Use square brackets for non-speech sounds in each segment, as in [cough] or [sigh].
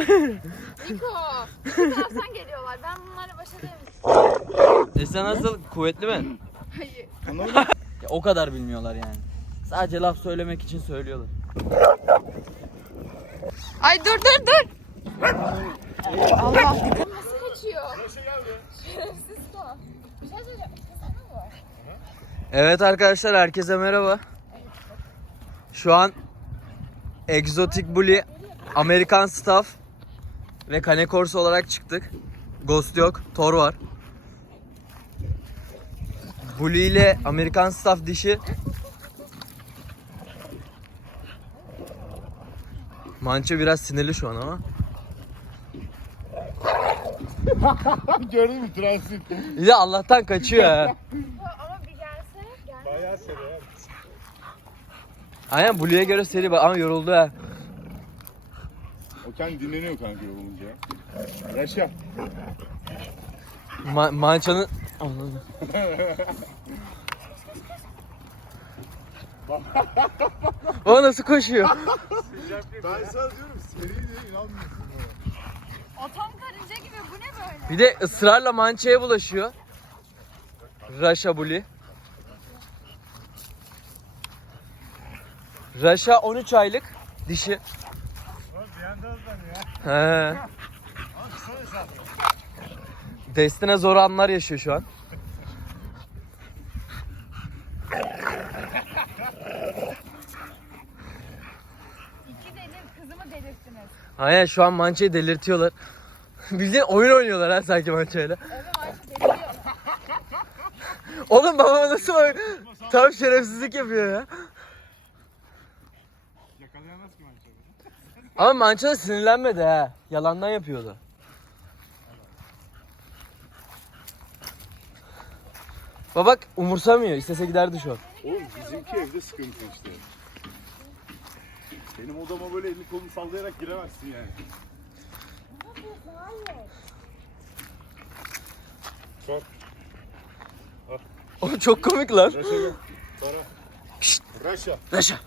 Niko. Bu taraftan geliyorlar. Ben bunlarla baş edemem. Esra nasıl? Kuvvetli mi? Hayır. Ya, o kadar bilmiyorlar yani. Sadece laf söylemek için söylüyorlar. Ay dur dur dur. Allah. Nasıl kaçıyor? Şerefsiz. Bir şey söyleyeceğim. Evet arkadaşlar herkese merhaba. Şu an Exotic Bully Amerikan Staff ve Cane Corso olarak çıktık. Ghost yok, Thor var. Bully ile Amerikan Staff dişi Manço biraz sinirli şu an ama. [laughs] Gördün mü transit? Bir de Allah'tan kaçıyor ha. Ama bir gelse. Gel. Bayağı seri ya. Aynen Bully'e göre seri bak ama yoruldu ha. Kendi dinleniyor kanka yorulunca. Yaşa. Ma. Anladım. o nasıl koşuyor? Ben sana diyorum seri diye inanmıyorsun. Atom karınca gibi bu ne böyle? Bir de ısrarla mançaya bulaşıyor. Raşa Bully. Raşa 13 aylık dişi. He. Destine zor anlar yaşıyor şu an. İki deli kızımı delirttiniz. Aynen şu an mançayı delirtiyorlar. [laughs] Bildiğin oyun oynuyorlar ha sanki mançayla. Evet Ayşe deliriyor. Oğlum babama nasıl bak? Tam şerefsizlik yapıyor ya. Ama mança da sinirlenmedi ha. Yalandan yapıyordu. Babak umursamıyor. İstese giderdi şu an. Oğlum bizimki evde sıkıntı işte. Benim odama böyle elini kolunu sallayarak giremezsin yani. Sor. O çok komik lan. Raşa gel. Para. Raşa. Raşa.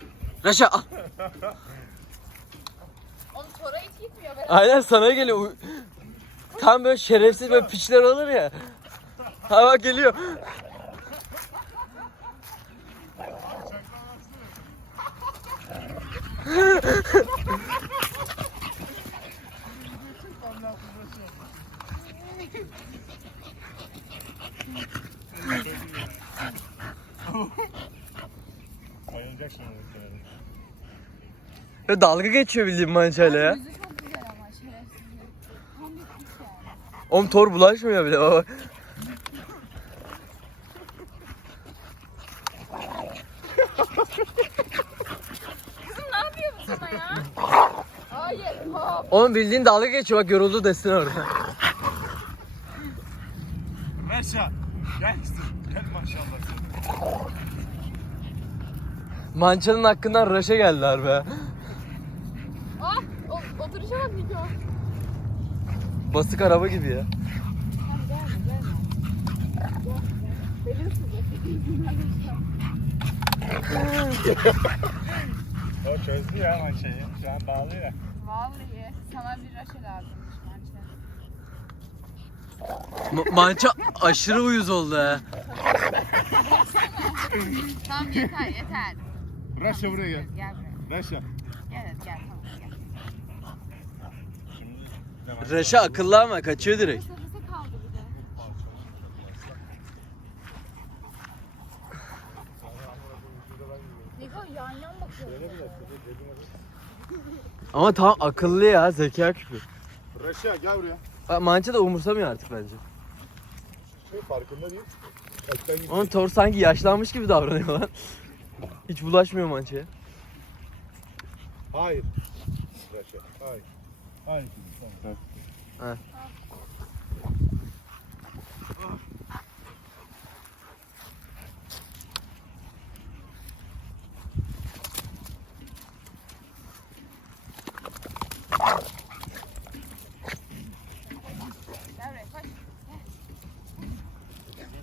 Raşa al. [laughs] Onu Tora hiç gitmiyor. Ben Aynen sana geliyor. Tam böyle şerefsiz böyle piçler olur ya. Ha bak geliyor. Bayılacak Böyle dalga geçiyor bildiğin mançayla ya. yüzü çok güzel ama şerefsiz. Tam bir kız yani. Oğlum Thor bulaşmıyor bile baba. Kızım ne yapıyor bu sana ya? Hayır. Hop. Oğlum bildiğin dalga geçiyor bak yoruldu desin orada. Raşa. Gel. Gel maşallah. Mançanın hakkından Raş'a geldiler be. Oturuşa bak Niko. Basık araba gibi ya. O çözdü ya mançayı. Şu an bağlı ya. Vallahi sana bir raşe lazımmış mançe. Ma- mança aşırı uyuz oldu ha. Tamam yeter yeter. Raşa buraya gel. Gel buraya. Gel hadi gel Raş'a akıllı ama kaçıyor direkt. Ama tam akıllı ya zeka küpü. Raşa gel buraya. Bak Mança da umursamıyor artık bence. Şey farkında değil. Gitti. Onun Thor sanki yaşlanmış gibi davranıyor lan. Hiç bulaşmıyor Mança'ya. Hayır. Raşa. Hayır. Hayır. Tamam. Koş.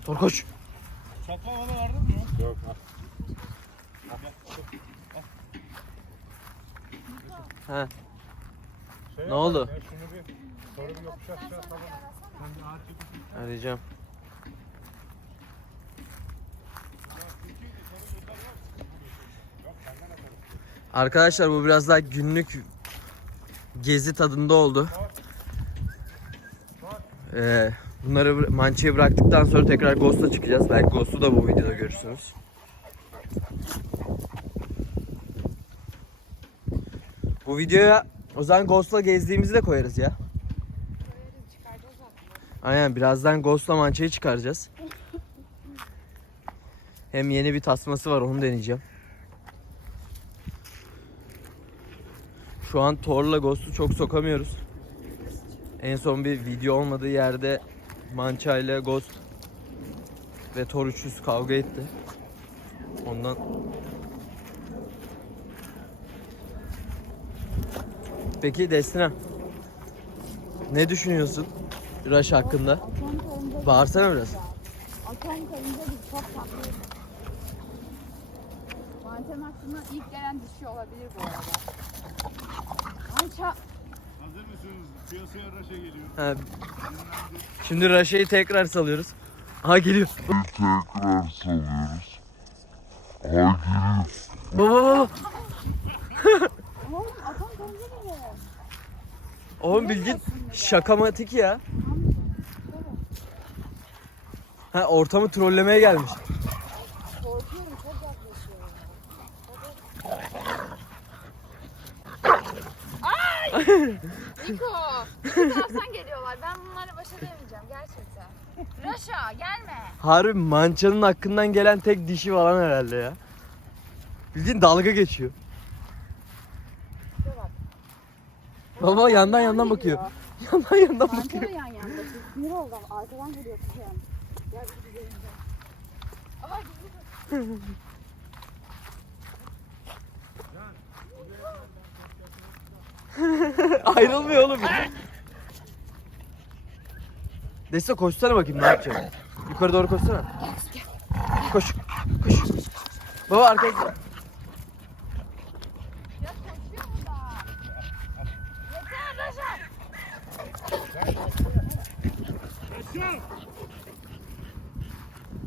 Thor koş. Çatlamadan vardın mı? Yok. Ha. Ne oldu? Arayacağım. Arkadaşlar bu biraz daha günlük gezi tadında oldu. Ee, bunları mançaya bıraktıktan sonra tekrar Ghost'a çıkacağız. Belki Ghost'u da bu videoda görürsünüz. Bu videoya o zaman Ghost'la gezdiğimizi de koyarız ya. Aynen birazdan Ghost'la mançayı çıkaracağız. Hem yeni bir tasması var onu deneyeceğim. Şu an Thor'la Ghost'u çok sokamıyoruz. En son bir video olmadığı yerde Mança ile Ghost ve Thor 300 kavga etti. Ondan Peki Destina ne düşünüyorsun Rush hakkında? Bağırsana biraz. Atom karınca biz çok tatlıyız. Mantem aklına ilk gelen dişi olabilir bu arada. Mança. Hazır mısınız? Piyasaya raşa geliyor. Ha. Şimdi Rush'ı tekrar salıyoruz. Aha geliyor. tekrar salıyoruz. Ay geliyor. Baba baba. Oğlum atom karınca gibi. Oğlum bildiğin şakamatik ya. Ha ortamı trollemeye gelmiş. Korkuyorum çok yaklaşıyor. Ay! [laughs] Niko! Bu taraftan geliyorlar. Ben bunlarla baş edemeyeceğim gerçekten. Raşa gelme. Harbi mançanın hakkından gelen tek dişi falan herhalde ya. Bildiğin dalga geçiyor. Şuraya bak. Baba yandan yandan bakıyor. Yandan yandan bakıyor. da yan yan bakıyor. Sinir oldum. Arkadan geliyor kızım. [laughs] Ayrılmıyor oğlum. Deste koşsana bakayım ne yapacaksın? Yukarı doğru koşsana. Koş. Koş. Baba arkadaşlar. Mu da? Yeter Raşa.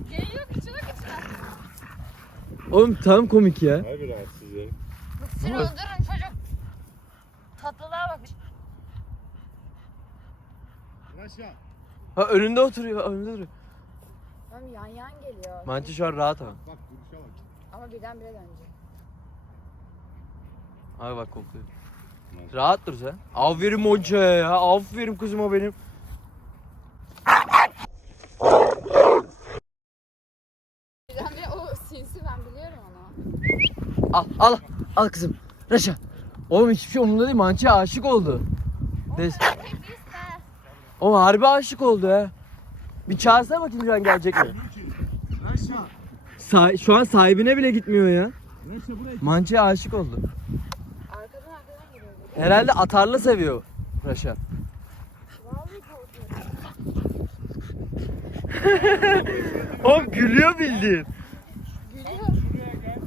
Geliyor kıçına kıçına. Oğlum tam komik ya. Hay bir rahatsız ya. Seni öldürün çocuk. Tatlılığa bak. Raşa. Ha önünde oturuyor, önünde duruyor. Oğlum yan yan geliyor. Mançı şu an rahat ama. Bak duruşa bak. Ama birdenbire dönecek. Abi bak kokluyor. Rahat dur sen. Aferin hocaya ya. Aferin kızıma benim. Birdenbire o sinsi ben biliyorum onu. Al al al kızım. Reşa. Oğlum hiçbir şey umurunda değil. Mançıya aşık oldu. Des. Oğlum harbi aşık oldu ha. Bir çağırsana bakayım şu an gelecek mi? Raşa. Sa- şu an sahibine bile gitmiyor ya. Mançıya aşık oldu. Herhalde atarlı seviyor Reşa. [laughs] Oğlum gülüyor bildiğin. Gülüyor. Buraya gel.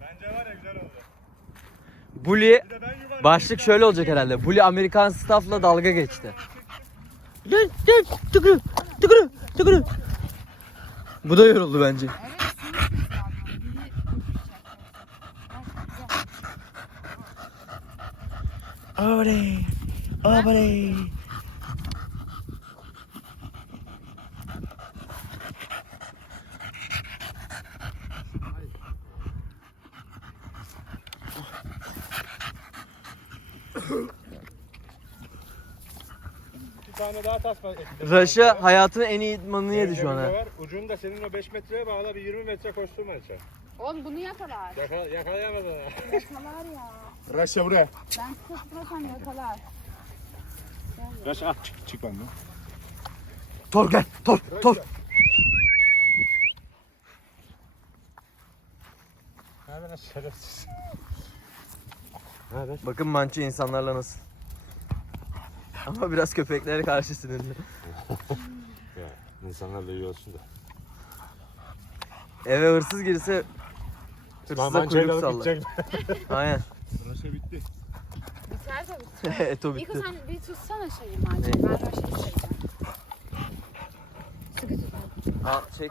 Bence var ya güzel oldu. Bully başlık şöyle olacak herhalde. Bully Amerikan staff'la dalga geçti. Gel gel tıkırı tıkırı tıkırı. Bu da yoruldu bence. Oley. Oley. Tane daha tasma ekledim. Raşa hayatının en iyi idmanını yedi şu an ha. Var. Ucunu da senin o 5 metreye bağla bir 20 metre koşturma içe. Oğlum bunu yakalar. Yakala, yakalayamadın ha. Yakalar ya. Raşa buraya. Ben sıkmasam yakalar. Raşa ah çık, çık benden. Tor gel. Tor. Tor. Hemen şerefsiz. Bakın mançı insanlarla nasıl. Ama biraz köpeklere karşı sinirli. [laughs] Ya insanlarla iyi olsun da. Eve hırsız girse hırsıza kuyruk sallar. [laughs] Aynen. Raşa bitti. Nerede [laughs] bitti? Eto bitti. sen bir tutsana şeyi madem. Ben Roşe'yi seveceğim. Sıkı tut. Al çek.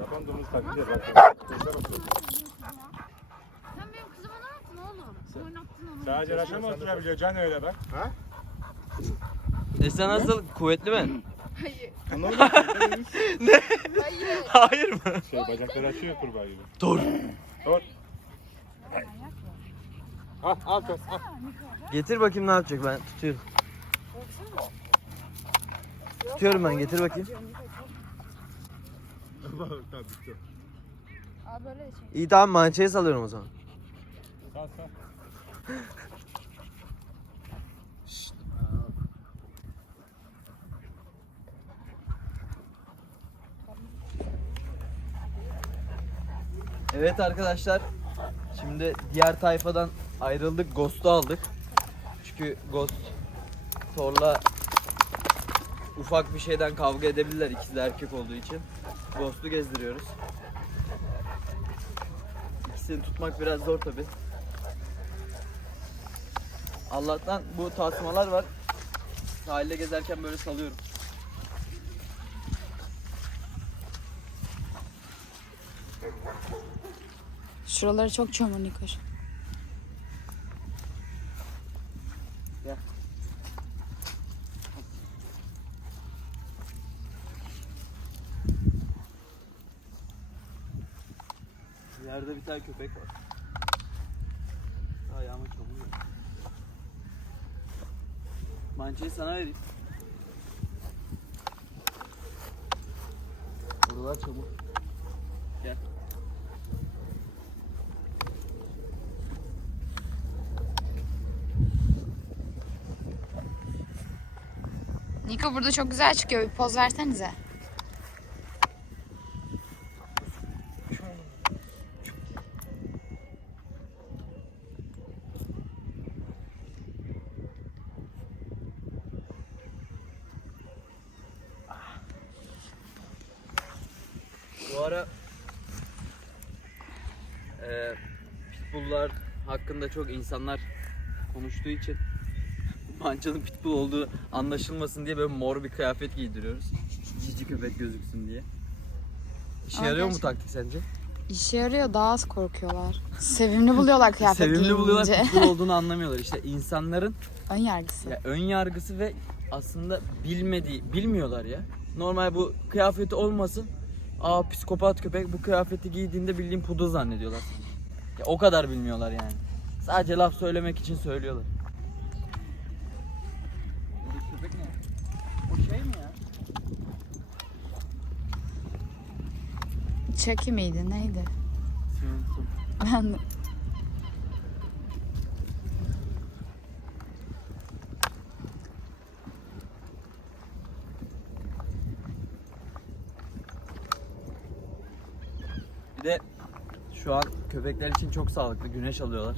Yaban domuz taklidi bak. Sen benim kızıma ne yaptın oğlum? Oynattın onu. Sadece raşa mı oturabiliyor? Can öyle bak. Ha? Esen nasıl? Kuvvetli mi? Hayır. Anladın Hayır. Hayır mı? Şey bacakları açıyor kurbağa gibi. Dur. Dur. Al al kız al. Getir bakayım ne yapacak ben tutuyorum. Tutuyorum ben getir bakayım. Aa böyle şey. İyi tamam mançaya salıyorum o zaman. Sal sal. Evet arkadaşlar. Şimdi diğer tayfadan ayrıldık. Ghost'u aldık. Çünkü Ghost Thor'la ufak bir şeyden kavga edebilirler ikisi de erkek olduğu için. Ghost'u gezdiriyoruz. İkisini tutmak biraz zor tabi. Allah'tan bu tasmalar var. Sahilde gezerken böyle salıyorum. Şuraları çok çamur Nikoş. Yerde bir tane köpek var. Ayağıma çamur yok. Mançayı sana vereyim. Buralar çamur. Gel. Niko burada çok güzel çıkıyor. Bir poz versenize. Hakkında çok insanlar konuştuğu için Mança'nın pitbull olduğu anlaşılmasın diye böyle mor bir kıyafet giydiriyoruz. Cici köpek gözüksün diye. İşe Ama yarıyor mu gerçekten- taktik sence? İşe yarıyor. Daha az korkuyorlar. Sevimli buluyorlar kıyafet Sevimli giyince. buluyorlar [laughs] pitbull olduğunu anlamıyorlar. İşte insanların Ön yargısı. ya ön yargısı ve aslında bilmediği, bilmiyorlar ya. Normal bu kıyafeti olmasın. Aa psikopat köpek bu kıyafeti giydiğinde bildiğin pudu zannediyorlar. Ya, o kadar bilmiyorlar yani. Sadece laf söylemek için söylüyorlar. Köpek ne? O şey mi ya? Chucky miydi? Neydi? Ben Bir de şu an köpekler için çok sağlıklı. Güneş alıyorlar.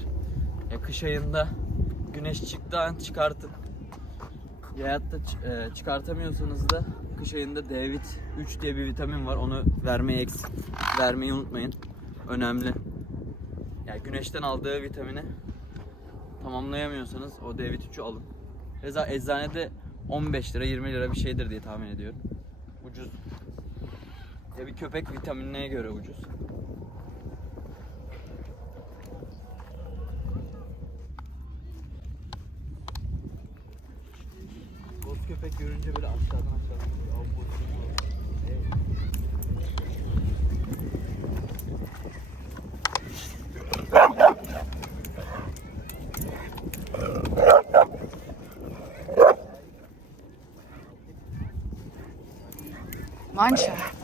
Kış ayında güneş çıktığı an çıkartın. Veyahut da e, çıkartamıyorsanız da kış ayında D-vit 3 diye bir vitamin var. Onu vermeyi eks vermeyi unutmayın. Önemli. Yani güneşten aldığı vitamini tamamlayamıyorsanız o D-vit 3'ü alın. Reza eczanede 15 lira 20 lira bir şeydir diye tahmin ediyorum. Ucuz. Ya bir köpek vitaminine göre ucuz. Köpek görünce böyle aşağıdan aşağıdan gidiyor. Av.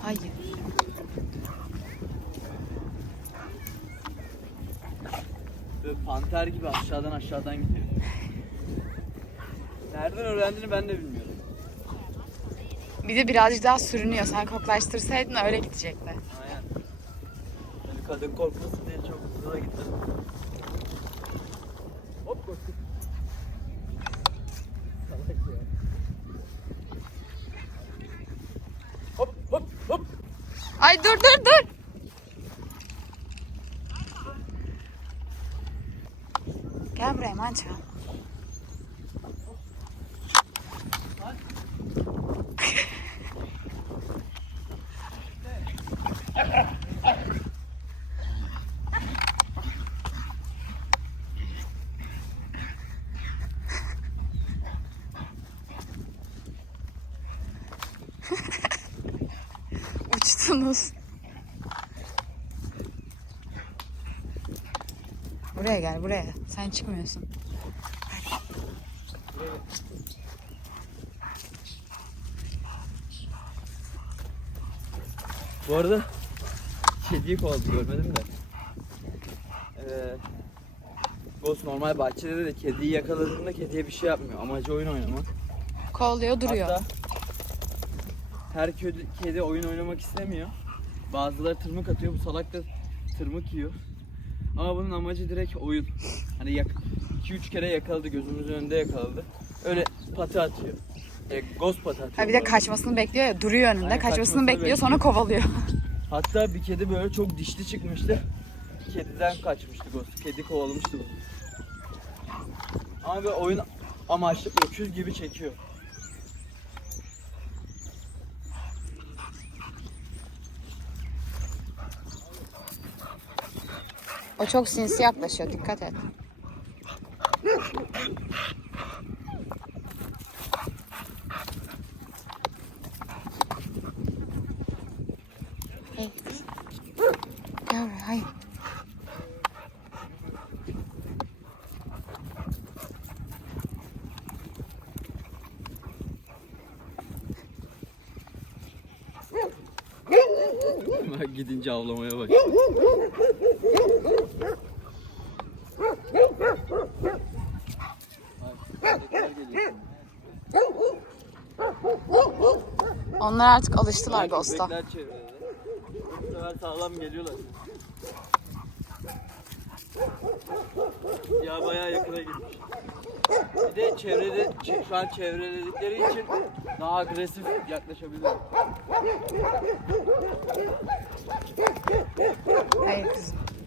Hayır. Böyle panter gibi aşağıdan aşağıdan gidiyor. Nereden öğrendiğini ben de bilmiyorum. Bir de birazcık daha sürünüyor. Sen koklaştırsaydın öyle gidecekti. Aynen. Böyle kadın korkmasın diye çok hızlı gittim. Hop ya. Hop hop hop. Ay dur dur dur. Gel buraya mança. Uçtunuz. Buraya gel buraya. Sen çıkmıyorsun. Bu arada kediyi kovaladı görmedim de. Ee, Ghost normal bahçede de kediyi yakaladığında kediye bir şey yapmıyor. Amacı oyun oynamak. Kovalıyor duruyor. Hatta her kedi, kedi oyun oynamak istemiyor. Bazıları tırmık atıyor. Bu salak da tırmık yiyor. Ama bunun amacı direkt oyun. Hani yak 2-3 kere yakaladı. Gözümüzün önünde yakaladı. Öyle patı atıyor. E, ghost patı atıyor. Ha bir de arada. kaçmasını bekliyor ya duruyor önünde. Aynen, kaçmasını, kaçmasını bekliyor sonra bekliyor. kovalıyor. Hatta bir kedi böyle çok dişli çıkmıştı. Kediden kaçmıştı Ghost. Kedi kovalamıştı bunu. Ama böyle oyun amaçlı öküz gibi çekiyor. O çok sinsi yaklaşıyor dikkat et. Hey. Hayır. Gidince avlamaya bak. Onlar artık alıştılar Ghost'a. Bu sefer sağlam geliyorlar. Ya bayağı yakına gitmiş. Bir de çevrede, çe- şu an çevreledikleri için daha agresif yaklaşabilir. Hayır kızım.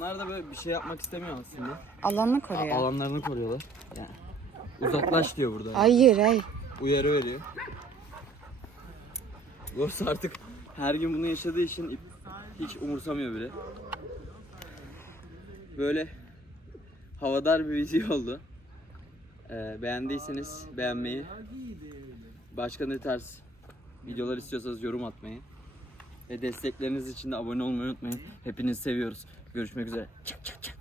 Onlar da böyle bir şey yapmak istemiyor aslında. Alanını koruyor. Alanlarını koruyorlar. Yani uzaklaş diyor burada. Hayır hayır. Uyarı veriyor. Ghost artık her gün bunu yaşadığı için hiç umursamıyor bile. Böyle havadar bir video oldu. Ee, beğendiyseniz beğenmeyi, başka ne tarz videolar istiyorsanız yorum atmayı ve destekleriniz için de abone olmayı unutmayın. Hepinizi seviyoruz. Görüşmek üzere. Çak çak çak.